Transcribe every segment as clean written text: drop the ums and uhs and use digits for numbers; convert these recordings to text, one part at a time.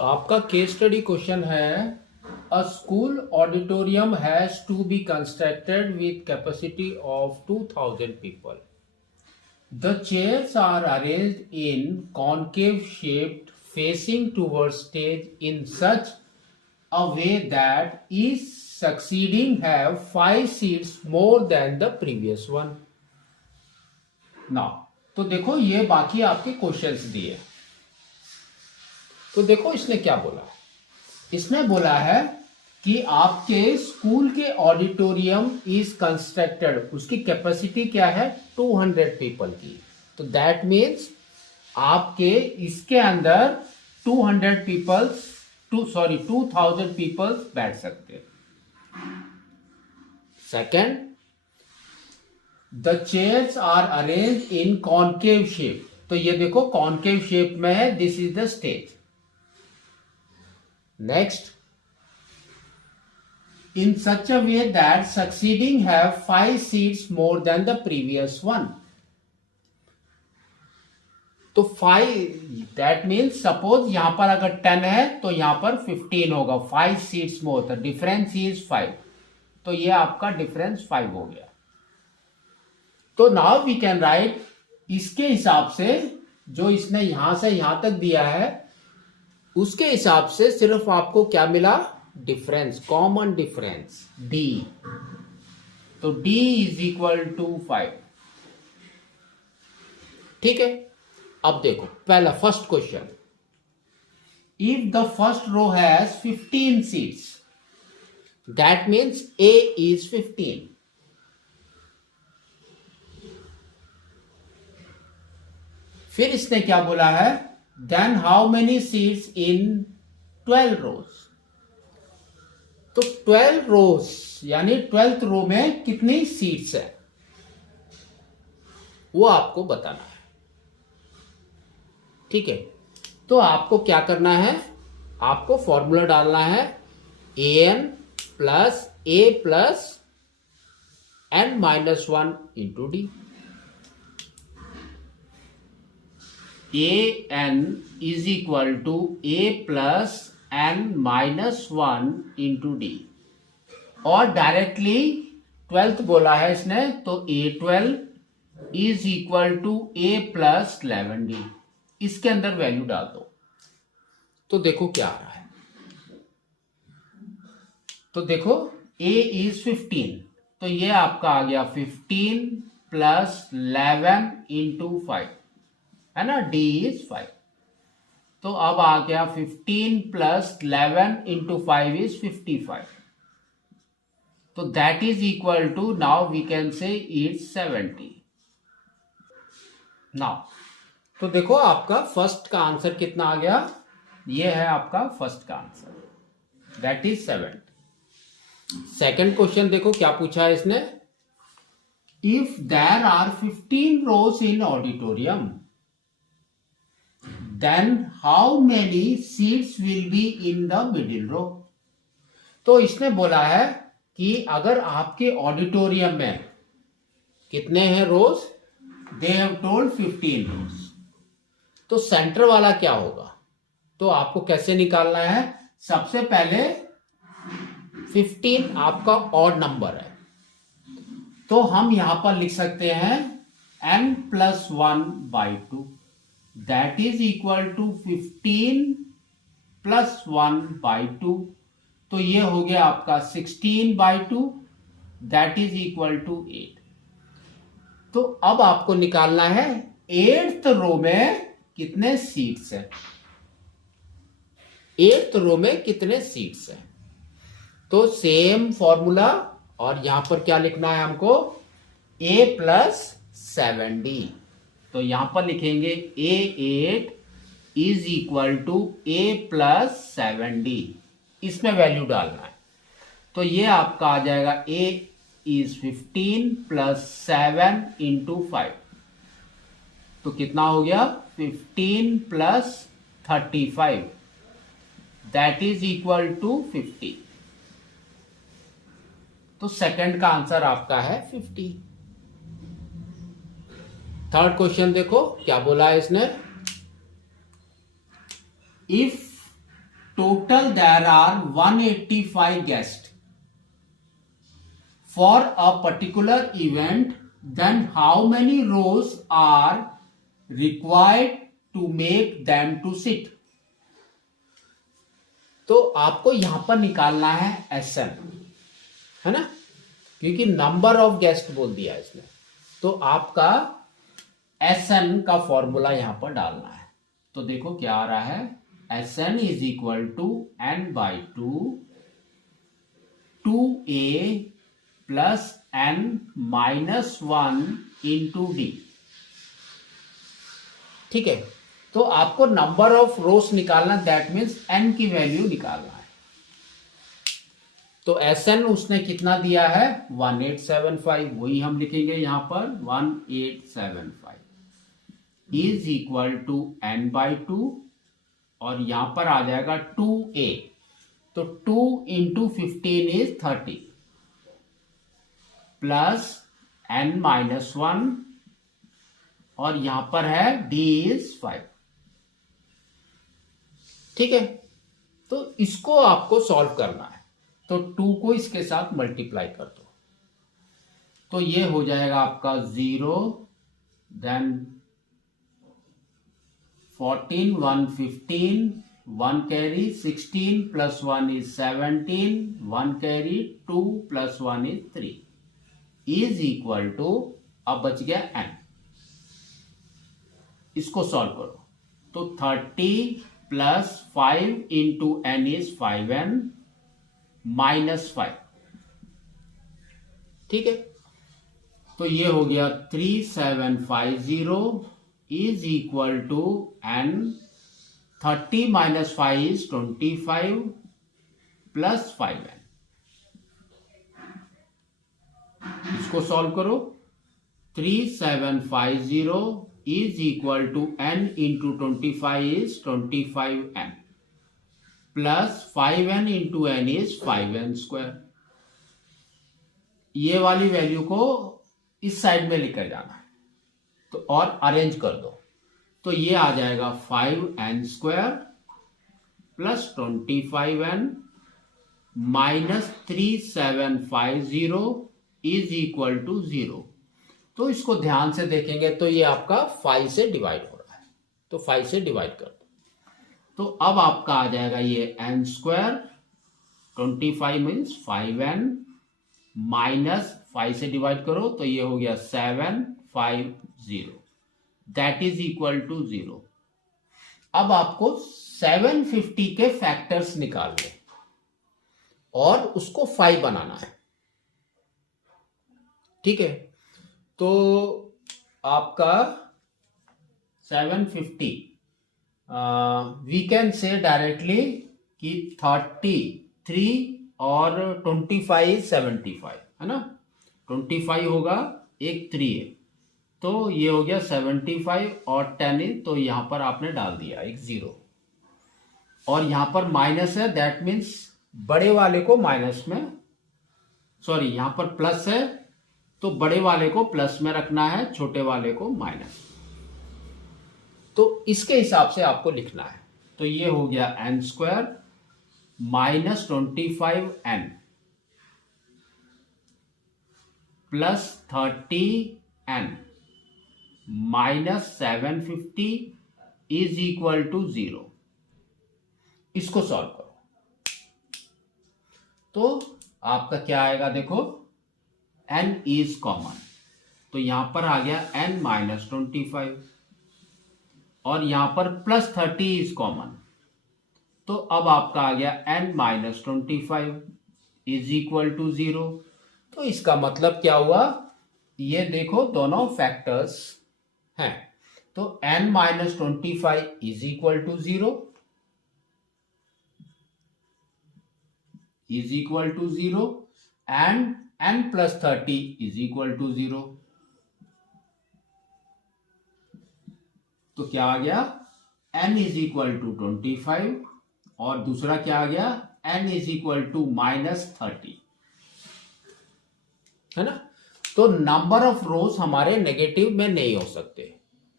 आपका case study question है a school auditorium has to be constructed with capacity of 2000 people. The chairs are arranged in concave shaped facing towards stage in such a way that each succeeding have 5 seats more than the previous one. Now, तो देखो ये बाकी आपके questions दिए. तो देखो इसने क्या बोला है. इसने बोला है कि आपके स्कूल के ऑडिटोरियम इज कंस्ट्रक्टेड, उसकी कैपेसिटी क्या है 200 पीपल की. तो दैट मीन्स आपके इसके अंदर 200 पीपल्स 2000 पीपल्स बैठ सकते हैं. Second, the chairs are arrange in concave shape. तो ये देखो कॉन्केव शेप में है. This is the stage. Next, in such a way that succeeding have 5 seats more than the previous one. तो 5 that means suppose यहां पर अगर 10 है तो यहां पर 15 होगा. 5 सीट्स मोर, तो डिफरेंस इज 5. तो ये आपका डिफरेंस 5 हो गया. तो नाउ वी कैन राइट इसके हिसाब से जो इसने यहां से यहां तक दिया है उसके हिसाब से सिर्फ आपको क्या मिला, डिफरेंस, कॉमन डिफरेंस डी. तो डी इज इक्वल टू 5. ठीक है. अब देखो पहला first question. If the first row has 15 seats that means A is 15. फिर इसने क्या बोला है, then how many seats in 12 rows. तो 12 रोज यानी 12th रो में कितनी सीट्स है वो आपको बताना है. ठीक है. तो आपको क्या करना है, आपको फॉर्मूला डालना है an plus a plus n minus 1 into D. an is equal to a plus n minus 1 into D. और डायरेक्टली 12th बोला है इसने, तो a12 is equal to a plus 11d. इसके अंदर वैल्यू डाल दो. तो देखो क्या आ रहा है. तो देखो a इज 15. तो ये आपका आ गया 15 प्लस 11 इंटू 5 है ना. d is 5. तो अब आ गया 15 प्लस 11 इंटू 5 इज 55. तो that is equal to, now we can say it's 70. Now तो देखो आपका फर्स्ट का आंसर कितना आ गया. ये है आपका फर्स्ट का answer, that is 70. Second question देखो क्या पूछा है इसने. If there are 15 rows in auditorium then how many seats will be in the middle row. तो इसने बोला है कि अगर आपके ऑडिटोरियम में कितने हैं रोज, दे हैव टोल्ड 15 रोज. तो सेंटर वाला क्या होगा, तो आपको कैसे निकालना है. सबसे पहले 15 आपका ऑड नंबर है, तो हम यहां पर लिख सकते हैं n plus 1 by 2. That is equal to 15 plus 1 by 2. तो ये हो गया आपका 16 by 2. That is equal to 8. तो अब आपको निकालना है 8th रो में कितने सीट्स हैं. 8th रो में कितने सीट्स हैं. तो सेम फॉर्मूला, और यहां पर क्या लिखना है हमको, a प्लस 7d. तो यहां पर लिखेंगे a8 is equal to a plus 7d. इसमें वैल्यू डालना है. तो ये आपका आ जाएगा a इज 15 प्लस 7 इंटू 5. तो कितना हो गया 15 plus 35, that is equal to 50. तो सेकंड का आंसर आपका है 50. थर्ड क्वेश्चन देखो क्या बोला है इसने. If total there are 185 guests for a particular event, then how many rows are required to make them to sit? तो आपको यहां पर निकालना है SN, है ना, क्योंकि नंबर ऑफ गेस्ट बोल दिया इसने, तो आपका SN का फॉर्मूला यहां पर डालना है। तो देखो क्या आ रहा है, SN is equal to n/2 2a plus n-1 into d। ठीक है, तो आपको नंबर ऑफ रोज निकालना, दैट मीन्स n की वैल्यू निकालना है। तो SN उसने कितना दिया है 1875, वही हम लिखेंगे यहां पर 1875 इज इक्वल टू n/2 और यहां पर आ जाएगा 2a, तो 2 इंटू 15 इज 30 प्लस n-1 और यहां पर है d इज 5। ठीक है, तो इसको आपको सॉल्व करना है, तो 2 को इसके साथ मल्टीप्लाई कर दो, तो ये हो जाएगा आपका 0, then 14 1 15 1 carry 16 plus 1 is 17 1 carry 2 plus 1 is 3 is equal to, अब बच गया n, इसको सॉल्व करो तो 30 plus 5 into n is 5n minus 5। ठीक है, तो ये हो गया 3750 is equal to n, 30 minus 5 is 25 plus 5n। इसको सॉल्व करो, 3750 is equal to n into 25 is 25n plus 5n into n is 5n square। ये वाली वैल्यू को इस साइड में लेकर जाना है, तो और अरेंज कर दो, तो ये आ जाएगा 5n square plus 25n minus 3750 is equal to 0। तो इसको ध्यान से देखेंगे तो ये आपका 5 से डिवाइड हो रहा है, तो 5 से डिवाइड कर दो, तो अब आपका आ जाएगा ये n square, 25 means 5n minus 5 से डिवाइड करो तो ये हो गया 750, दैट इज इक्वल टू 0। अब आपको 750 के फैक्टर्स निकालने और उसको 5 बनाना है। ठीक है, तो आपका 750 वी कैन से डायरेक्टली कि 33 और 25 75 है ना, 25 होगा, एक 3 है, तो ये हो गया 75 और 10 है, तो यहां पर आपने डाल दिया एक 0 और यहां पर माइनस है, दैट मीन्स बड़े वाले को माइनस में, सॉरी यहां पर प्लस है तो बड़े वाले को प्लस में रखना है, छोटे वाले को माइनस, तो इसके हिसाब से आपको लिखना है। तो ये हो गया n square minus 25n plus 30n minus 750 is equal to 0। इसको सॉल्व करो तो आपका क्या आएगा, देखो n इज कॉमन, तो यहां पर आ गया n माइनस 25 और यहां पर प्लस 30 इज कॉमन, तो अब आपका आ गया n minus 25 is equal to 0। तो इसका मतलब क्या हुआ, ये देखो दोनों फैक्टर्स हैं, तो n minus 25 is equal to 0 is equal to 0 and n plus 30 is equal to 0। तो क्या आ गया, n इज इक्वल टू 25 और दूसरा क्या आ गया, n is equal to minus 30, है ना। तो नंबर ऑफ रोज हमारे नेगेटिव में नहीं हो सकते,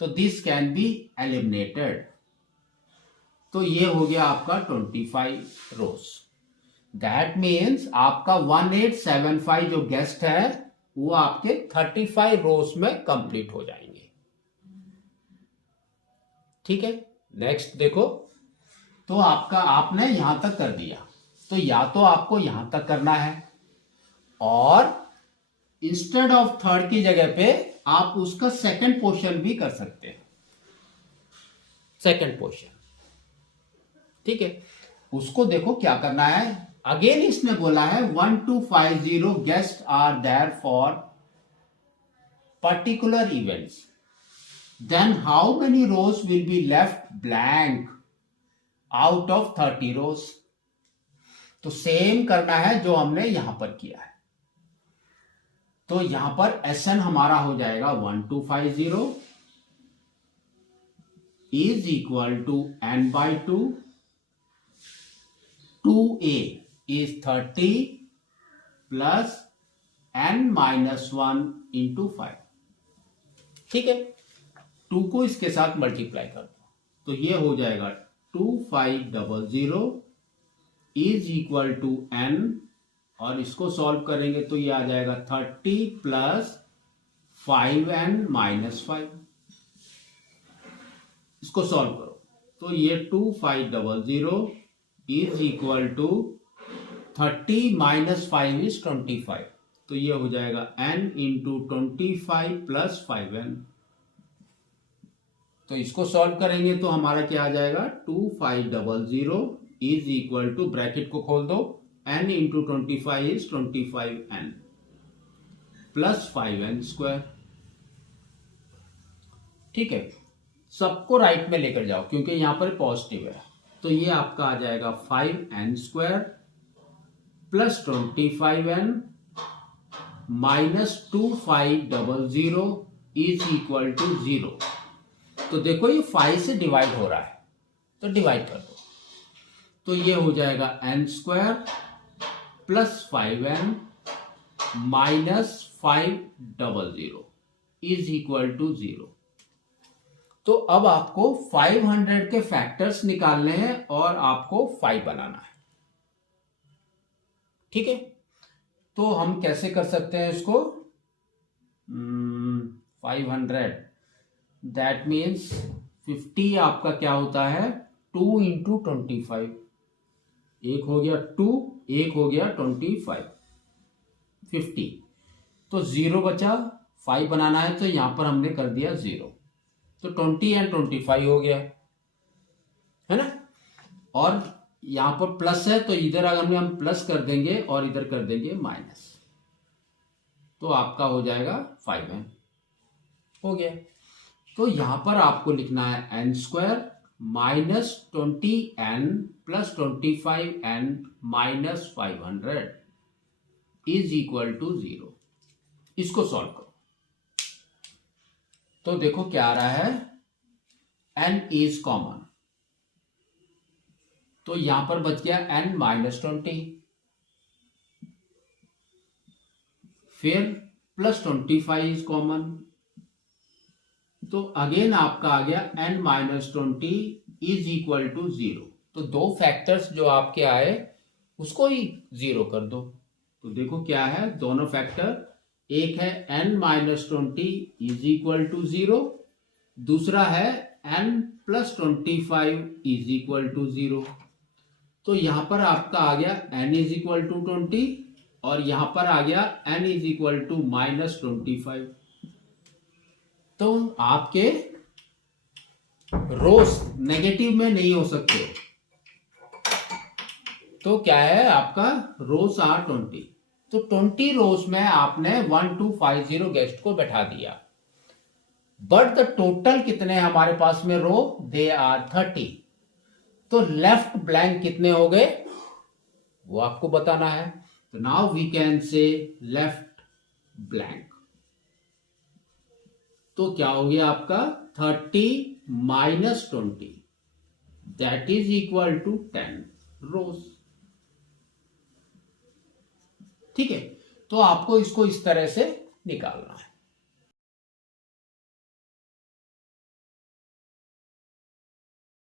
तो दिस कैन बी एलिमिनेटेड। तो ये हो गया आपका 25 रोज। दैट मीन्स आपका 1875 जो गेस्ट है वो आपके 35 रोज में कंप्लीट हो जाएंगे। ठीक है, नेक्स्ट देखो। तो आपका आपने यहां तक कर दिया, तो या तो आपको यहां तक करना है और इंस्टेड ऑफ थर्ड की जगह पे आप उसका सेकंड पोर्शन भी कर सकते हैं, सेकंड पोर्शन। ठीक है, उसको देखो क्या करना है। अगेन इसने बोला है 1250 guest are there for particular events, then how many rows will be left blank out of 30 rows. तो सेम करना है जो हमने यहां पर किया है। तो यहां पर Sn हमारा हो जाएगा 1250 is equal to n/2, 2a is 30 plus n-1 into 5। ठीक है, 2 को इसके साथ मल्टीप्लाई कर दो, तो ये हो जाएगा 2500 इज इक्वल टू n, और इसको सॉल्व करेंगे तो ये आ जाएगा 30 प्लस 5n-5। इसको सॉल्व करो तो ये 2500 is equal to 30 minus 5 is 25, तो ये हो जाएगा n इंटू 25 प्लस 5n। तो इसको सॉल्व करेंगे तो हमारा क्या आ जाएगा 2500 इज इक्वल टू, ब्रैकेट को खोल दो, n into 25 is 25n plus 5n square. ठीक है, सबको राइट में लेकर जाओ क्योंकि यहां पर पॉजिटिव है, तो ये आपका आ जाएगा 5n square plus 25n minus 2500 is equal to 0। तो देखो ये 5 से डिवाइड हो रहा है, तो डिवाइड कर दो, तो ये हो जाएगा n square plus 5n minus 500 is equal to 0। तो अब आपको 500 के फैक्टर्स निकालने हैं और आपको 5 बनाना है। ठीक है, तो हम कैसे कर सकते हैं इसको, 500 दैट मीन्स 50 आपका क्या होता है 2 इंटू 25, एक हो गया 2, एक हो गया 25, 50, तो 0 बचा, 5 बनाना है तो यहां पर हमने कर दिया 0, तो 20 एंड 25 हो गया, है ना। और यहां पर प्लस है तो इधर अगर हम प्लस कर देंगे और इधर कर देंगे माइनस, तो आपका हो जाएगा 5n हो गया। तो यहां पर आपको लिखना है n square minus 20n plus 25n minus 500 is equal to 0। इसको सॉल्व करो तो देखो क्या आ रहा है, n इज कॉमन, तो यहां पर बच गया n माइनस 20, फिर प्लस 25 इज कॉमन, तो अगेन आपका आ गया n minus 20 is equal to 0। तो दो फैक्टर्स जो आपके आए उसको ही 0 कर दो, तो देखो क्या है दोनों फैक्टर, एक है n minus 20 is equal to 0, दूसरा है n plus 25 is equal to 0। तो यहां पर आपका आ गया n इज इक्वल टू 20 और यहां पर आ गया n is equal to minus 25। तो आपके रोज नेगेटिव में नहीं हो सकते, तो क्या है आपका रोज आर 20, तो 20 रोज में आपने 1250 गेस्ट को बैठा दिया, बट द टोटल कितने हमारे पास में रो, दे आर 30, तो लेफ्ट ब्लैंक कितने हो गए वो आपको बताना है। तो now we can say left blank, तो क्या हो गया आपका 30 minus 20 that is equal to 10 rows. ठीक है, तो आपको इसको इस तरह से निकालना है।